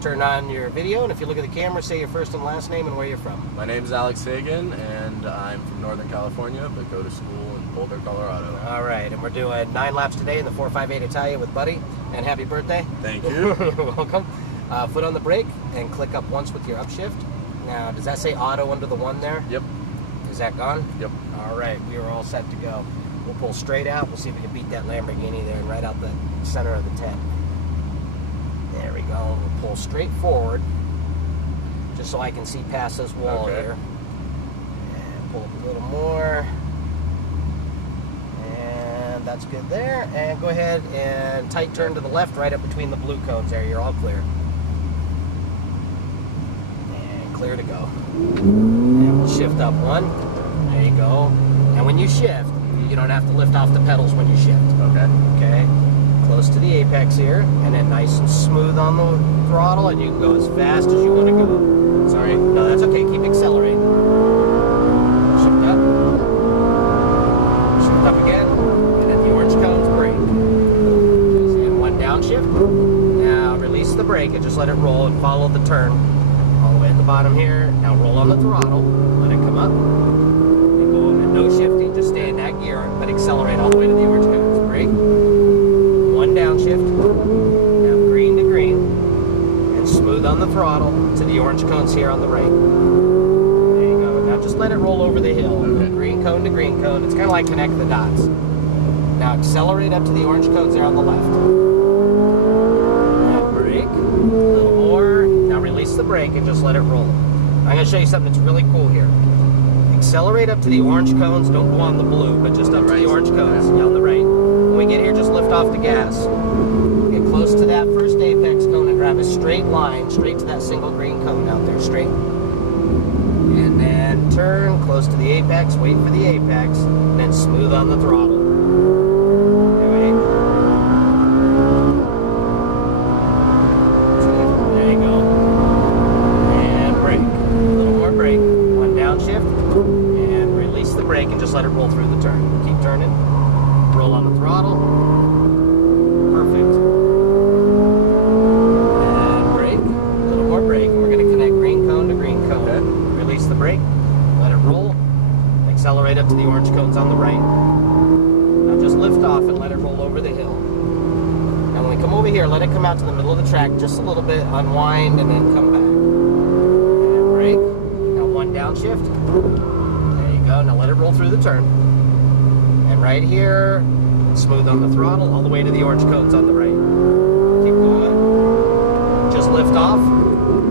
turn on your video, and if you look at the camera, say your first and last name and where you're from. My name is Alex Hagan, and I'm from Northern California, but go to school in Boulder, Colorado. All right, and we're doing 9 laps today in the 458 Italia with Buddy, and happy birthday. Thank you. You're welcome. Foot on the brake, and click up once with your upshift. Now, does that say auto under the 1 there? Yep. Is that gone? Yep. All right, we are all set to go. We'll pull straight out. We'll see if we can beat that Lamborghini there and right out the center of the tent. There we go. We'll pull straight forward, just so I can see past this wall here. And pull up a little more. And that's good there. And go ahead and tight turn to the left, right up between the blue cones there. You're all clear. And clear to go. And we'll shift up 1. There you go. And when you shift, you don't have to lift off the pedals when you shift. Okay. Okay. Close to the apex here, and then nice and smooth on the throttle, and you can go as fast as you want to go. Sorry. No, that's okay. Keep accelerating. Shift up. Shift up again, and then the orange cones brake. And 1 downshift. Now release the brake and just let it roll and follow the turn all the way at the bottom here. Now roll on the throttle. Let it come up. And go and no shifting. Just stay in that gear, but accelerate all the way to the orange cones. Brake. 1 downshift. Now green to green. And smooth on the throttle to the orange cones here on the right. There you go. Now just let it roll over the hill. Okay. Green cone to green cone. It's kind of like connect the dots. Now accelerate up to the orange cones there on the left. Now brake. A little more. Now release the brake and just let it roll. I'm going to show you something that's really cool here. Accelerate up to the orange cones. Don't go on the blue, but just up to the orange cones. On the right. When we get here, just lift off the gas. Get close to that first apex cone and grab a straight line, straight to that single green cone out there, straight. And then turn close to the apex, wait for the apex, and then smooth on the throttle. There you go. And brake. A little more brake. 1 downshift. And release the brake and just let it roll through the turn. Keep turning. Roll on the throttle. Perfect. And brake. A little more brake. We're going to connect green cone to green cone. Okay. Release the brake. Let it roll. Accelerate up to the orange cones on the right. Now just lift off and let it roll over the hill. Now when we come over here, let it come out to the middle of the track just a little bit, unwind, and then come back. And brake. Now 1 downshift. There you go. Now let it roll through the turn. And right here, smooth on the throttle all the way to the orange cones on the right. Keep going. Just lift off.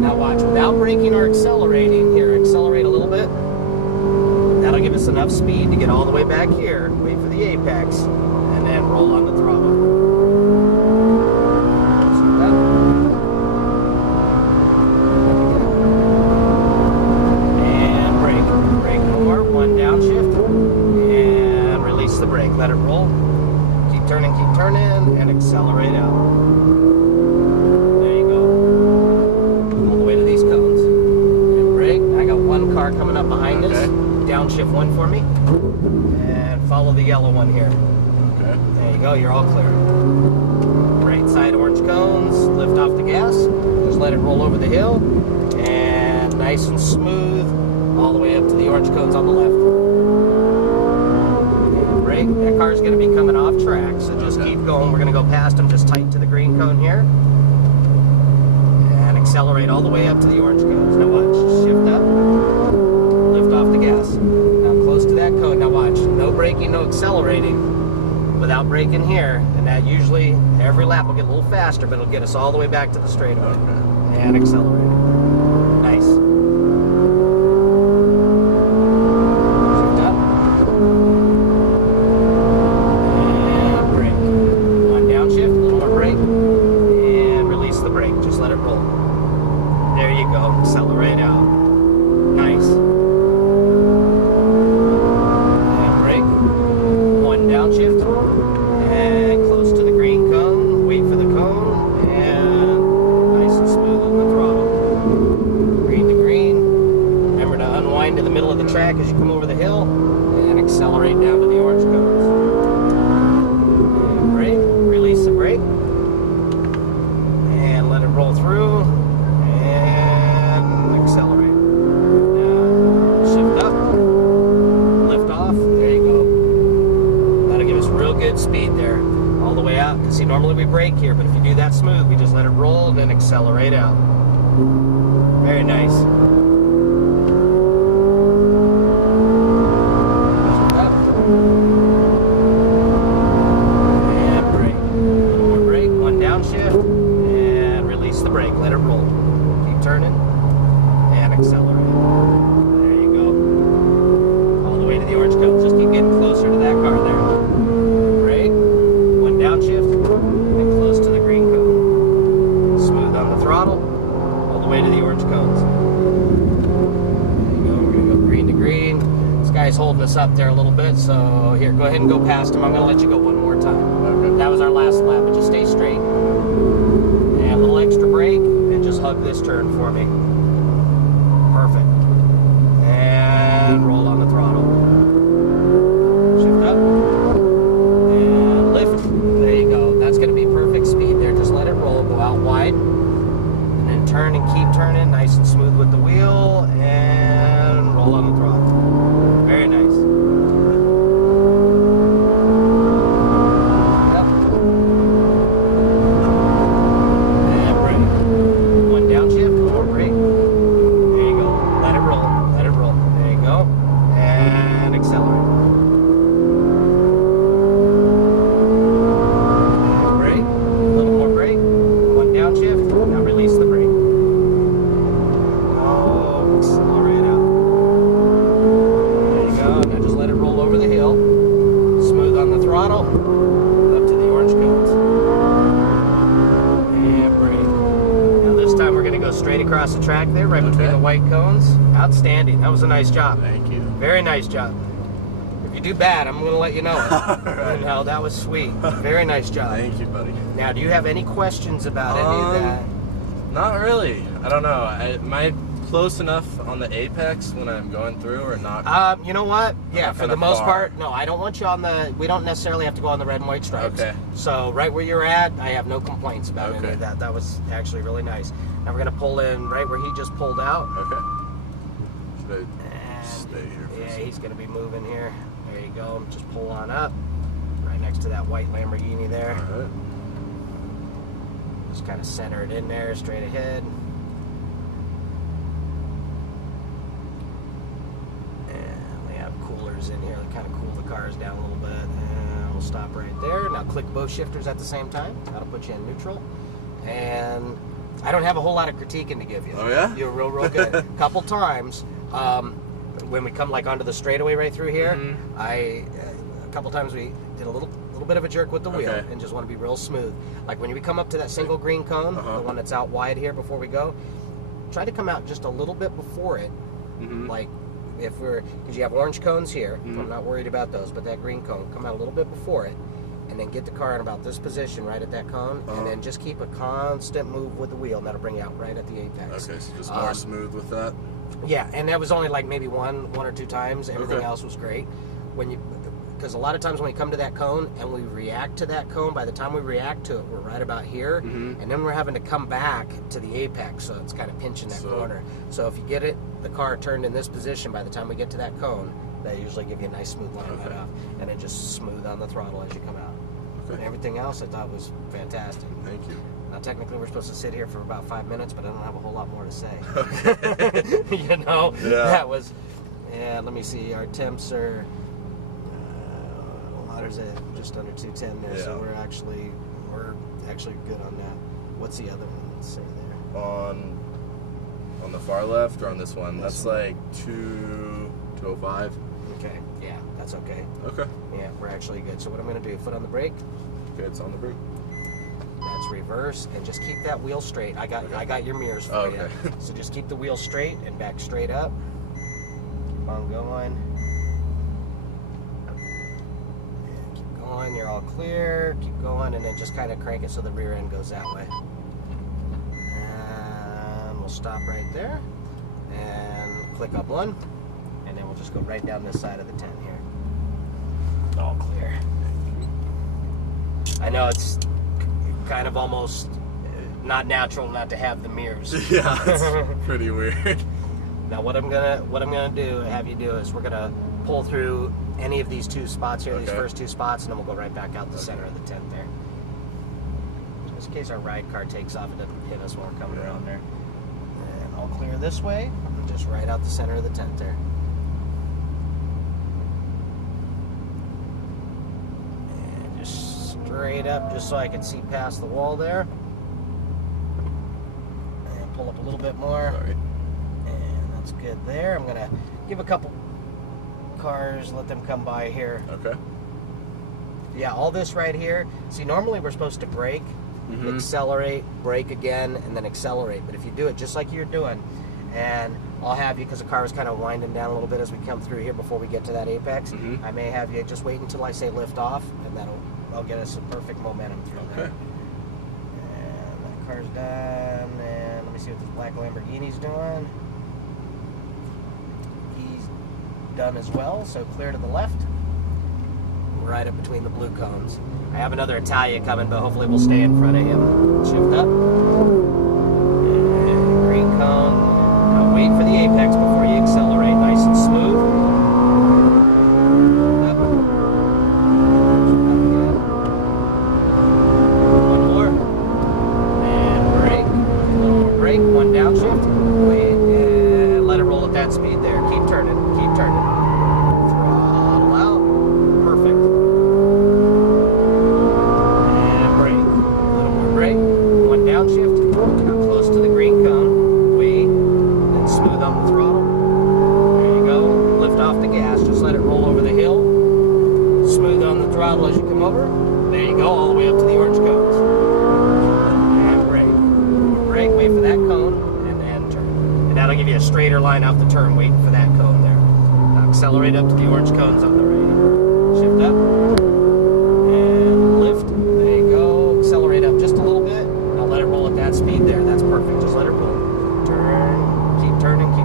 Now watch, without braking or accelerating, here, accelerate a little bit. That'll give us enough speed to get all the way back here, wait for the apex, and then roll on the throttle. And brake. Brake more, 1 downshift. The brake, let it roll. Keep turning, and accelerate out. There you go. All the way to these cones. And brake. I got 1 car coming up behind us. Downshift 1 for me. And follow the yellow one here. Okay. There you go, you're all clear. Right side orange cones, lift off the gas. Just let it roll over the hill. And nice and smooth, all the way up to the orange cones on the left. That car's going to be coming off track, so just keep going. We're going to go past them, just tight to the green cone here. And accelerate all the way up to the orange cones. Now watch, shift up, lift off the gas. Now close to that cone. Now watch, no braking, no accelerating. Without braking here, and that usually, every lap will get a little faster, but it'll get us all the way back to the straightaway. And accelerate. Nice. Accelerate out. Nice. And brake. 1 downshift. And close to the green cone. Wait for the cone. And nice and smooth on the throttle. Green to green. Remember to unwind to the middle of the track as you come over the hill. And accelerate down to the orange cones. And brake. Release the brake. And let it roll through. hold and accelerate out. Very nice. And brake. A little more brake, one downshift, and release the brake. Let it roll. Keep turning and accelerate. There you go. All the way to the orange cones. Just keep getting closer to that car there. Brake, one downshift, and close to the green cone. Smooth on the throttle, all the way to the orange cones. There you go. We're going to go green to green. This guy's holding us up there a little bit, so here, go ahead and go past him. I'm going to let you go one more time. Okay. That was our last lap, but just stay straight. And a little extra brake, and just hug this turn for me. Perfect. And roll on the throttle. Shift up. And lift. There you go. That's going to be perfect speed there. Just let it roll. Go out wide. And then turn and keep turning. Nice and smooth with the wheel. And roll on the throttle. Very nice. Yep. And brake. One downshift, more brake. There you go. Let it roll. Let it roll. There you go. And accelerate. And brake. A little more brake. One downshift. Now release the brake. Oh, accelerate out. There you go. Now just let it roll over the hill. Smooth on the throttle. Up to the orange cones. And brake. Now this time we're going to go straight across the track there, right between Okay. the white cones. Outstanding. That was a nice job. Thank you. Very nice job. If you do bad, I'm going to let you know it. Alright. No, that was sweet. Very nice job. Thank you, buddy. Now, do you have any questions about any of that? Not really. I don't know. Am I close enough on the apex when I'm going through, or not? You know what? Yeah, Not for the kinda most far. part, no, I don't want you on the, we don't necessarily have to go on the red and white stripes. Okay. So right where you're at, I have no complaints about any Okay. of that. That was actually really nice. Now we're going to pull in right where he just pulled out. Okay. Should I And stay here for a yeah, second? he's going to be moving here. There you go. Just pull on up. Right next to that white Lamborghini there. All right. Just kind of center it in there, straight ahead. And we have coolers in here that kind of cool the cars down a little bit. And we'll stop right there. Now click both shifters at the same time. That'll put you in neutral. And I don't have a whole lot of critiquing to give you. Oh, yeah? You're real good. A couple times, when we come like onto the straightaway right through here, Mhm. a couple times we did a little bit of a jerk with the wheel Okay. and just want to be real smooth. Like when we come up to that single green cone, Uh-huh. the one that's out wide here before we go, try to come out just a little bit before it. Mhm. Like if we're, because you have orange cones here, Mhm. I'm not worried about those, but that green cone, come out a little bit before it, and then get the car in about this position right at that cone, Uh-huh. and then just keep a constant move with the wheel, and that'll bring you out right at the apex. Okay, so just more smooth with that. Yeah, and that was only like maybe one or two times. Everything Okay. else was great. Because a lot of times when we come to that cone and we react to that cone, by the time we react to it, we're right about here, Mhm. and then we're having to come back to the apex, so it's kind of pinching that corner. So if you get the car turned in this position, by the time we get to that cone, they usually give you a nice smooth line right Okay. off, and then just smooth on the throttle as you come out. Okay. And everything else I thought was fantastic. Thank you. Now, technically, we're supposed to sit here for about 5 minutes, but I don't have a whole lot more to say. Okay. You know, Yeah. that was. And let me see, our temps are. Water's at just under 210 there, so Yeah. we're actually good on that. What's the other one? Let's say there. On the far left or on this one? This That's one. like 205. Okay, yeah, that's okay. Okay. Yeah, we're actually good. So what I'm going to do? Foot on the brake. Okay, it's on the brake. That's reverse, and just keep that wheel straight. I got your mirrors for Okay. you. So just keep the wheel straight and back straight up. Keep on going. And keep going. You're all clear. Keep going, and then just kind of crank it so the rear end goes that way. And we'll stop right there, and click up one, and then we'll just go right down this side of the tent here. All clear. I know it's kind of almost not natural not to have the mirrors. Yeah, it's pretty weird. Now what I'm gonna have you do is we're gonna pull through any of these two spots here, these Okay. first two spots, and then we'll go right back out the center of the tent there. just in case our ride car takes off, it doesn't hit us while we're coming around there. And I'll clear this way, just right out the center of the tent there. And just straight up, just so I can see past the wall there. And pull up a little bit more. Sorry. And that's good there. I'm gonna give a couple cars, let them come by here. Okay. Yeah, all this right here. See, normally we're supposed to brake, accelerate, brake again, and then accelerate. But if you do it just like you're doing, and I'll have you, because the car was kind of winding down a little bit as we come through here before we get to that apex, I may have you just wait until I say lift off, and I'll get us some perfect momentum through there. And that car's done, and let me see what this black Lamborghini's doing. He's done as well, so clear to the left. Right up between the blue cones. I have another Italia coming, but hopefully we'll stay in front of him. Shift up. And green cone. Now wait for the apex before you accelerate. Nice and smooth. Up. One more. And brake. A little more brake. One downshift. Wait. And let it roll at that speed there. Keep turning. Keep turning. Throttle out. Perfect. Downshift, now close to the green cone, wait, then smooth on the throttle. There you go, lift off the gas, just let it roll over the hill. Smooth on the throttle as you come over. There you go, all the way up to the orange cones. And brake. Brake, wait for that cone, and then turn. And that'll give you a straighter line off the turn, waiting for that cone there. Now accelerate up to the orange cones on the right. Shift up. And lift. There you go, accelerate up just a little bit. Let it roll at that speed there. That's perfect. Just let it roll. Turn, keep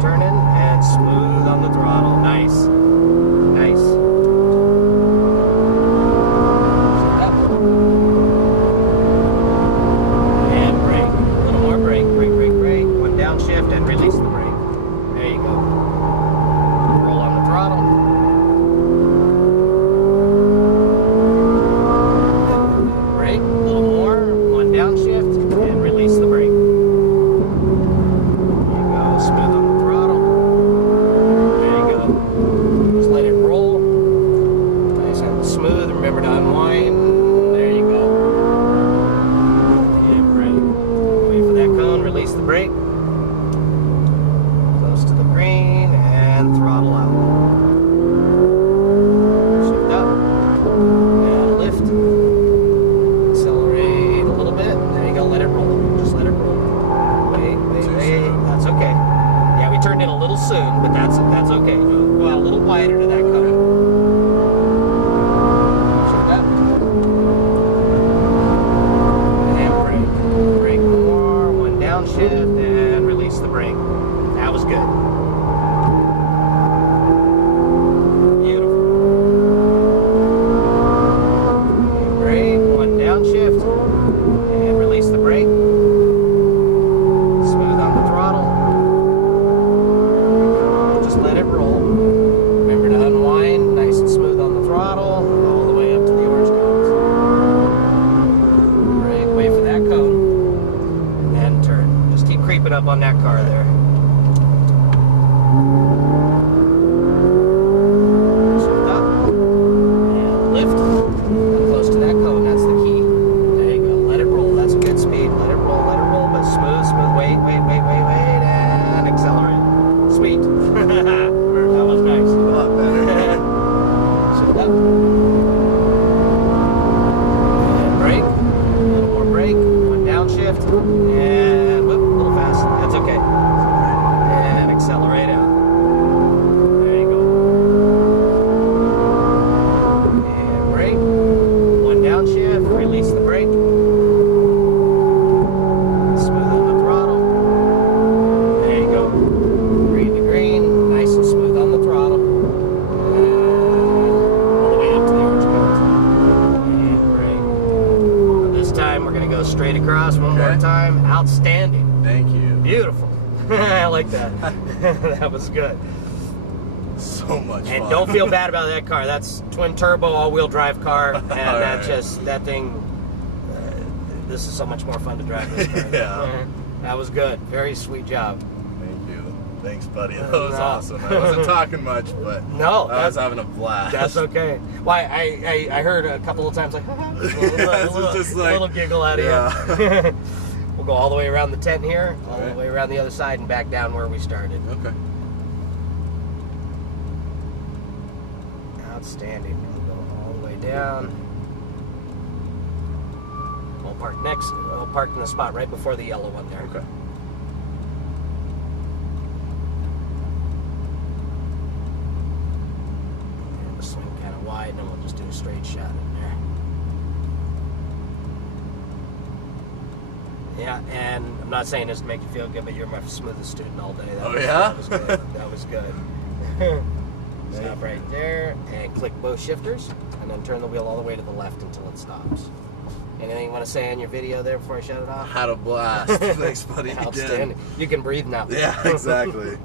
turning, and smooth on the throttle. Nice. Nice. Up. And brake. A little more brake. Brake, brake, brake. One downshift and release the brake. There you go. Roll on the throttle. Brake. A little more. One downshift. And release the brake. There you go, smooth on the throttle. There you go. Just let it roll. Nice and smooth. Remember to unwind. There you go. And brake. Wait for that cone, release the brake. Close to the green and throttle out. Shift up. And lift. Accelerate a little bit. There you go, let it roll. Just let it roll. Wait. That's okay. Yeah, we turned in a little soon, but that's okay. Go out a little wider to that cone. Shift up. And brake. Brake more. One downshift and release the brake. That was good. Beautiful. Brake. One downshift. And release the brake. Smooth on the throttle. Just let it roll. Remember to unwind. Nice and smooth on the throttle. All the way up to the orange cones. Brake. Wait for that cone. And then turn. Just keep creeping up on that car there. Shift up. And lift. Close to that cone. That's the key. There you go. Let it roll. That's a good speed. Let it roll, but smooth. Wait, and accelerate. Sweet. That was nice. A lot better. Shift up. And brake. A little more brake. One downshift. And whoop, a little fast. That's okay. And accelerate out. There you go. And brake. One downshift. Release the brake. Smooth on the throttle. There you go. Green to green. Nice and smooth on the throttle. And all the way up to the orange cones. And brake. Now this time we're going to go straight across one more time. Outstanding. Thank you. Beautiful. I like that. That was good. So much fun. And don't feel bad about that car. That's twin turbo, all-wheel drive car, and that thing this is so much more fun to drive this car. Yeah. That was good. Very sweet job. Thank you. Thanks, buddy. That was awesome. I wasn't talking much, but No, I was having a blast. That's okay. Why, I heard a couple of times like, a little giggle out of you. We'll go all the way around the tent here, all the way around the other side, and back down where we started. Okay. Outstanding. We'll go all the way down. We'll park in the spot right before the yellow one there. Okay. And we'll swing kind of wide, and then we'll just do a straight shot in there. Yeah, and I'm not saying this to make you feel good, but you're my smoothest student all day. That was good. That was good. Stop right there and click both shifters, and then turn the wheel all the way to the left until it stops. Anything you want to say on your video there before I shut it off? Had a blast. Thanks, buddy. Outstanding. You can breathe now. Yeah, exactly.